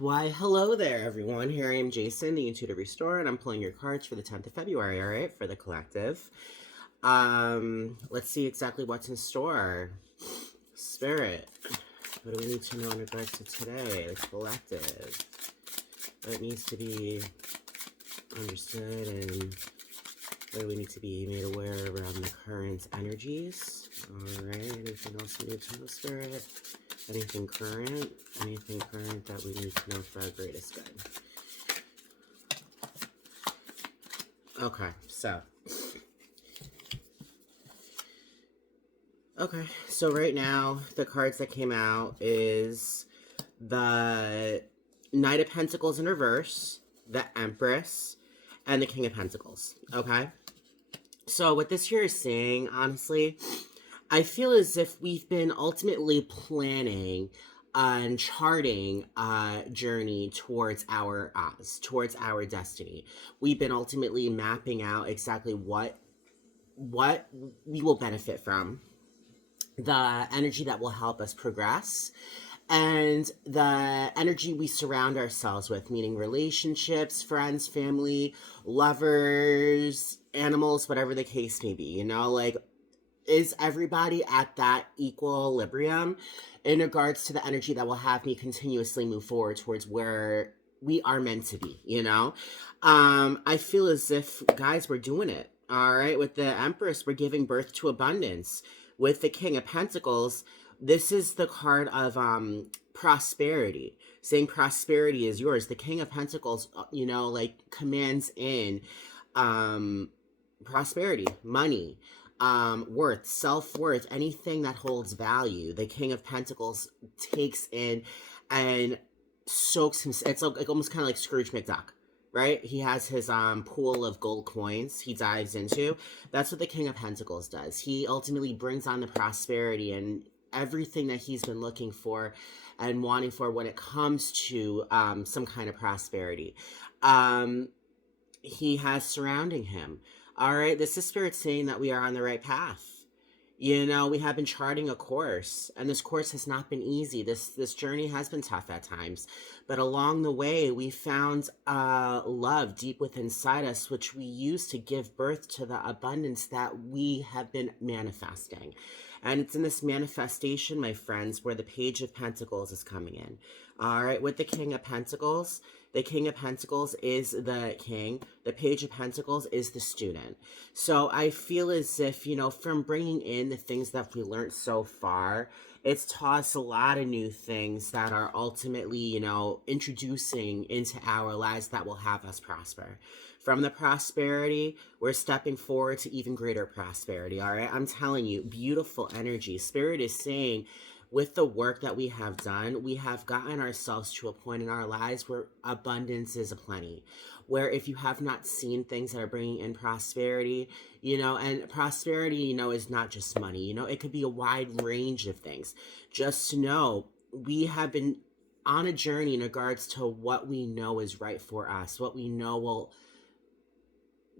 Why, hello there, everyone. Here I am, Jason, the Intuitive Restorer, and I'm pulling your cards for the 10th of February, all right, for the collective. Let's see exactly what's in store. Spirit, what do we need to know in regards to today, the collective? What needs to be understood and what do we need to be made aware of around the current energies? All right, anything else we need to know, Spirit? Anything current? Anything current that we need to know for our greatest good? Okay, so right now, the cards that came out is the Knight of Pentacles in reverse, the Empress, and the King of Pentacles, okay? So what this here is saying, honestly, I feel as if we've been ultimately planning and charting a journey towards our towards our destiny. We've been ultimately mapping out exactly what we will benefit from, the energy that will help us progress, and the energy we surround ourselves with, meaning relationships, friends, family, lovers, animals, whatever the case may be, you know, like, is everybody at that equilibrium in regards to the energy that will have me continuously move forward towards where we are meant to be, you know? I feel as if, guys, we're doing it, all right? With the Empress, we're giving birth to abundance. With the King of Pentacles, this is the card of prosperity, saying prosperity is yours. The King of Pentacles, you know, like, commands in prosperity, money, worth, self-worth, anything that holds value. The King of Pentacles takes in and soaks him. It's like almost kind of like Scrooge McDuck, right? He has his pool of gold coins he dives into. That's what the King of Pentacles does. He ultimately brings on the prosperity and everything that he's been looking for and wanting for when it comes to some kind of prosperity. He has surrounding him. All right, this is Spirit saying that we are on the right path. You know, we have been charting a course, and this course has not been easy. This journey has been tough at times, but along the way, we found love deep within inside us, which we use to give birth to the abundance that we have been manifesting. And it's in this manifestation, my friends, where the Page of Pentacles is coming in. All right, with the King of Pentacles, the King of Pentacles is the king. The Page of Pentacles is the student. So I feel as if, you know, from bringing in the things that we learned so far, it's taught us a lot of new things that are ultimately, you know, introducing into our lives that will have us prosper. From the prosperity, we're stepping forward to even greater prosperity, all right? I'm telling you, beautiful energy. Spirit is saying, with the work that we have done, we have gotten ourselves to a point in our lives where abundance is aplenty. Where if you have not seen things that are bringing in prosperity, you know, and prosperity, you know, is not just money, you know, it could be a wide range of things. Just to know, we have been on a journey in regards to what we know is right for us, what we know will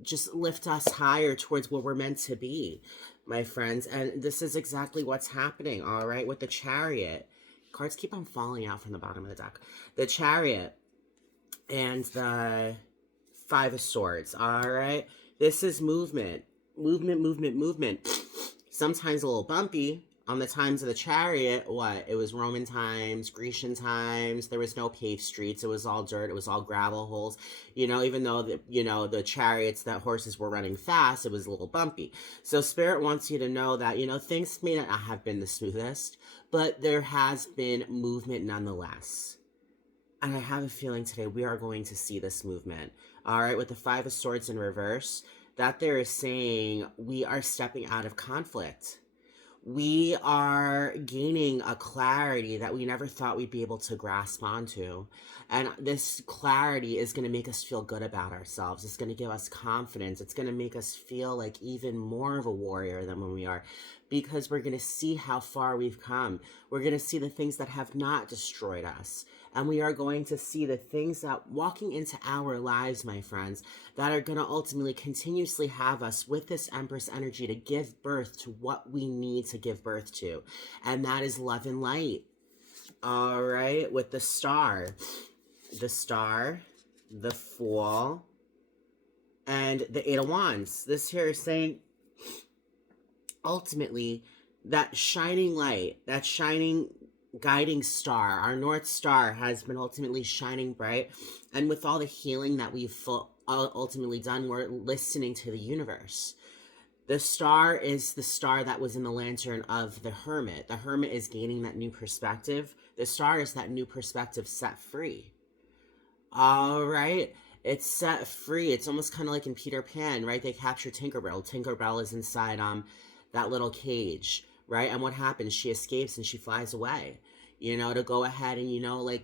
just lift us higher towards where we're meant to be, my friends. And this is exactly what's happening, all right, with the Chariot. Cards keep on falling out from the bottom of the deck. The Chariot and the Five of Swords, all right? This is movement. Movement, movement, movement. Sometimes a little bumpy. On the times of the Chariot, what? It was Roman times, Grecian times. There was no paved streets. It was all dirt. It was all gravel holes. You know, even though, the chariots that horses were running fast, it was a little bumpy. So Spirit wants you to know that, you know, things may not have been the smoothest, but there has been movement nonetheless. And I have a feeling today we are going to see this movement. All right, with the Five of Swords in reverse, that there is saying we are stepping out of conflict. We are gaining a clarity that we never thought we'd be able to grasp onto. And this clarity is going to make us feel good about ourselves. It's going to give us confidence. It's going to make us feel like even more of a warrior than when we are, because we're going to see how far we've come. We're going to see the things that have not destroyed us. And we are going to see the things that walking into our lives, my friends, that are going to ultimately continuously have us with this Empress energy to give birth to what we need to give birth to. And that is love and light. All right, with the Star. the Star, the Fool, and the Eight of Wands. This here is saying ultimately that shining light, that shining guiding star, our North Star has been ultimately shining bright. And with all the healing that we've ultimately done, we're listening to the universe. The star is the star that was in the lantern of the hermit. The hermit is gaining that new perspective. The star is that new perspective set free. All right. It's set free. It's almost kind of like in Peter Pan, right? They capture Tinkerbell. Tinkerbell is inside that little cage, right? And what happens? She escapes and she flies away, to go ahead and,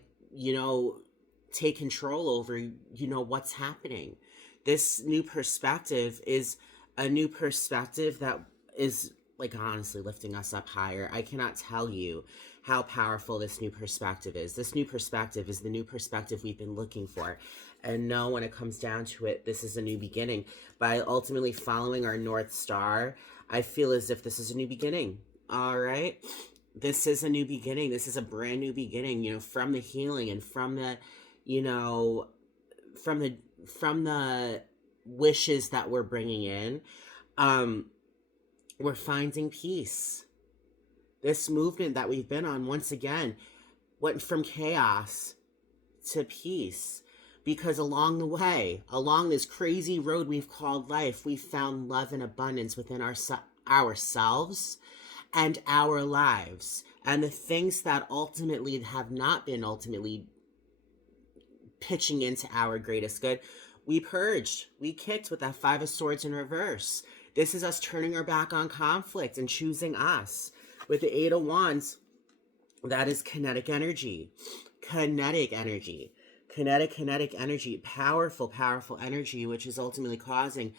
take control over, what's happening. This new perspective is a new perspective that is like honestly lifting us up higher. I cannot tell you how powerful this new perspective is. This new perspective is the new perspective we've been looking for. And no, when it comes down to it, this is a new beginning. By ultimately following our North Star, I feel as if this is a new beginning. All right. This is a new beginning. This is a brand new beginning, from the healing and from the, from the wishes that we're bringing in. We're finding peace. This movement that we've been on, once again, went from chaos to peace. Because along the way, along this crazy road we've called life, we found love and abundance within ourselves and our lives. And the things that ultimately have not been ultimately pitching into our greatest good, we purged. We kicked with that Five of Swords in reverse. This is us turning our back on conflict and choosing us. With the Eight of Wands, that is kinetic energy. Kinetic energy. Kinetic energy. Powerful, powerful energy, which is ultimately causing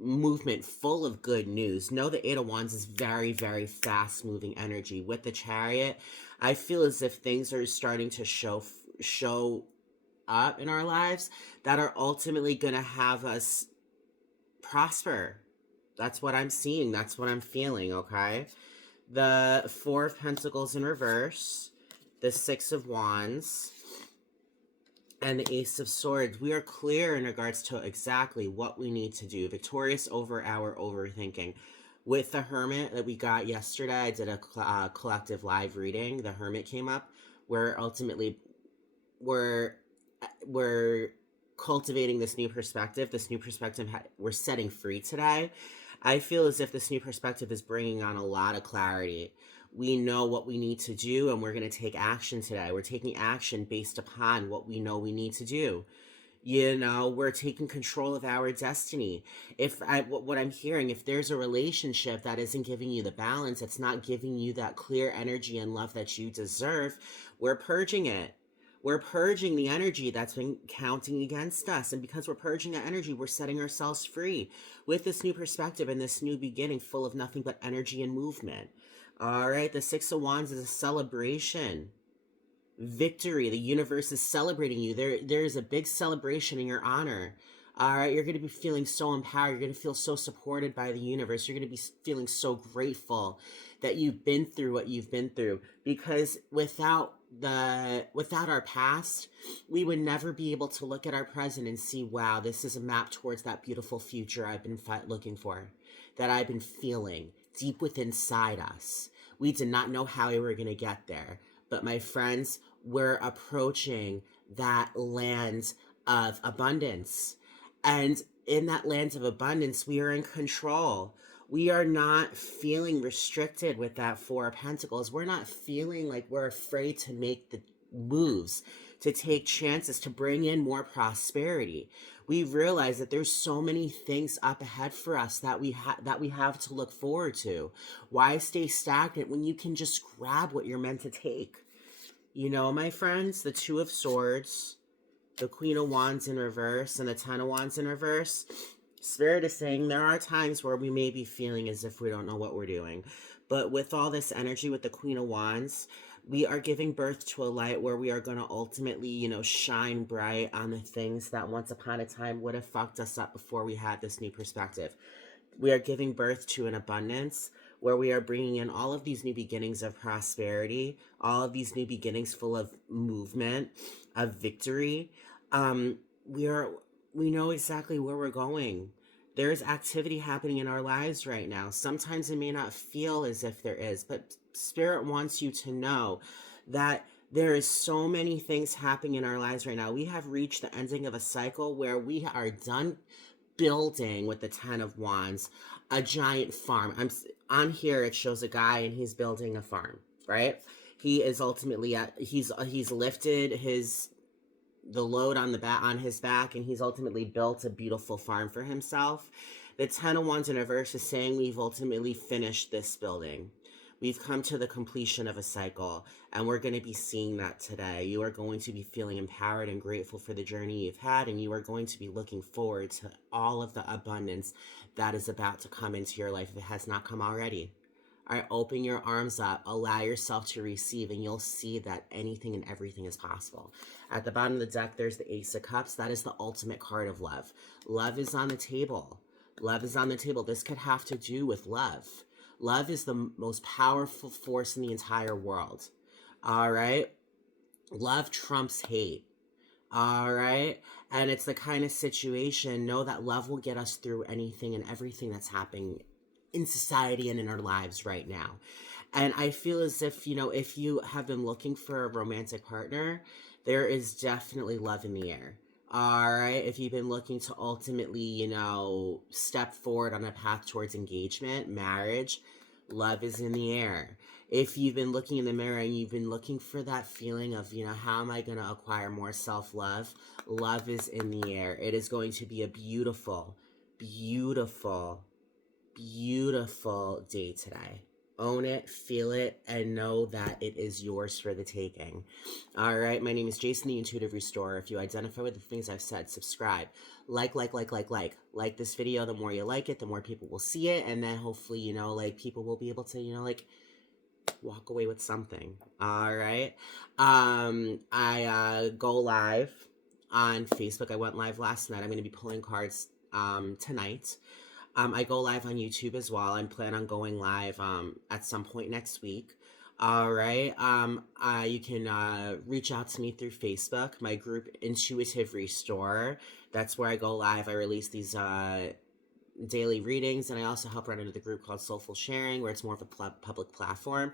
movement full of good news. Know the Eight of Wands is very, very fast moving energy. With the Chariot, I feel as if things are starting to show up in our lives that are ultimately going to have us prosper. That's what I'm seeing. That's what I'm feeling, okay? The Four of Pentacles in reverse, the Six of Wands, and the Ace of Swords. We are clear in regards to exactly what we need to do. Victorious over our overthinking. With the Hermit that we got yesterday, I did a collective live reading. The Hermit came up, where ultimately we're cultivating this new perspective. This new perspective we're setting free today. I feel as if this new perspective is bringing on a lot of clarity. We know what we need to do, and we're going to take action today. We're taking action based upon what we know we need to do. We're taking control of our destiny. What I'm hearing, if there's a relationship that isn't giving you the balance, it's not giving you that clear energy and love that you deserve, we're purging it. We're purging the energy that's been counting against us. And because we're purging that energy, we're setting ourselves free with this new perspective and this new beginning full of nothing but energy and movement. All right, the Six of Wands is a celebration. Victory. The universe is celebrating you. There's a big celebration in your honor. All right, you're going to be feeling so empowered. You're going to feel so supported by the universe. You're going to be feeling so grateful that you've been through what you've been through. Because without our past, we would never be able to look at our present and see, wow, this is a map towards that beautiful future I've been looking for, that I've been feeling deep within inside us. We did not know how we were going to get there. But my friends, we're approaching that land of abundance. And in that land of abundance, we are in control. We are not feeling restricted with that Four of Pentacles. We're not feeling like we're afraid to make the moves, to take chances, to bring in more prosperity. We realize that there's so many things up ahead for us that we have to look forward to. Why stay stagnant when you can just grab what you're meant to take? My friends, the Two of Swords, the Queen of Wands in reverse, and the Ten of Wands in reverse. Spirit is saying there are times where we may be feeling as if we don't know what we're doing. But with all this energy with the Queen of Wands, we are giving birth to a light where we are going to ultimately, shine bright on the things that once upon a time would have fucked us up before we had this new perspective. We are giving birth to an abundance where we are bringing in all of these new beginnings of prosperity, all of these new beginnings full of movement, of victory. Um, we are we know exactly where we're going. There is activity happening in our lives right now. Sometimes it may not feel as if there is, but Spirit wants you to know that there is so many things happening in our lives right now. We have reached the ending of a cycle where we are done building with the 10 of wands a giant farm. On here it shows a guy and he's building a farm, right? He is ultimately at he's lifted his the load on the back on his back, and he's ultimately built a beautiful farm for himself. The 10 of wands in reverse is saying we've ultimately finished this building. We've come to the completion of a cycle, and we're going to be seeing that today. You are going to be feeling empowered and grateful for the journey you've had, and you are going to be looking forward to all of the abundance that is about to come into your life if it has not come already. All right, open your arms up, allow yourself to receive, and you'll see that anything and everything is possible. At the bottom of the deck, there's the Ace of Cups. That is the ultimate card of love. Love is on the table. Love is on the table. This could have to do with love. Love is the most powerful force in the entire world. All right? Love trumps hate. All right? And it's the kind of situation, know that love will get us through anything and everything that's happening in society and in our lives right now. And I feel as if, if you have been looking for a romantic partner, there is definitely love in the air. All right. If you've been looking to ultimately, step forward on a path towards engagement, marriage, love is in the air. If you've been looking in the mirror and you've been looking for that feeling of, how am I going to acquire more self-love? Love is in the air. It is going to be a beautiful, beautiful, beautiful day today. Own it, feel it, and know that it is yours for the taking. All right, my name is Jason, the Intuitive Restorer. If you identify with the things I've said, subscribe, like this video. The more you like it, the more people will see it, and then hopefully, people will be able to, walk away with something. All right. I go live on Facebook. I went live last night. I'm going to be pulling cards tonight. I go live on YouTube as well. I plan on going live at some point next week. All right. You can reach out to me through Facebook, my group Intuitive Restorer. That's where I go live. I release these daily readings, and I also help run another group called Soulful Sharing, where it's more of a public platform.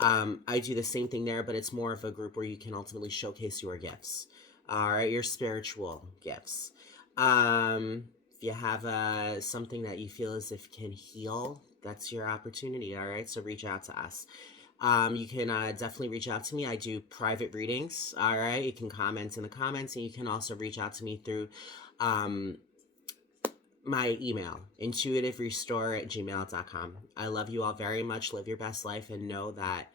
I do the same thing there, but it's more of a group where you can ultimately showcase your gifts. All right, your spiritual gifts. If you have something that you feel as if can heal, that's your opportunity. All right, so reach out to us. You can definitely reach out to me. I do private readings. All right, you can comment in the comments, and you can also reach out to me through my email, intuitiverestorer@gmail.com. I love you all very much. Live your best life and know that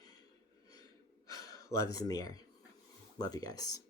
love is in the air. Love you guys.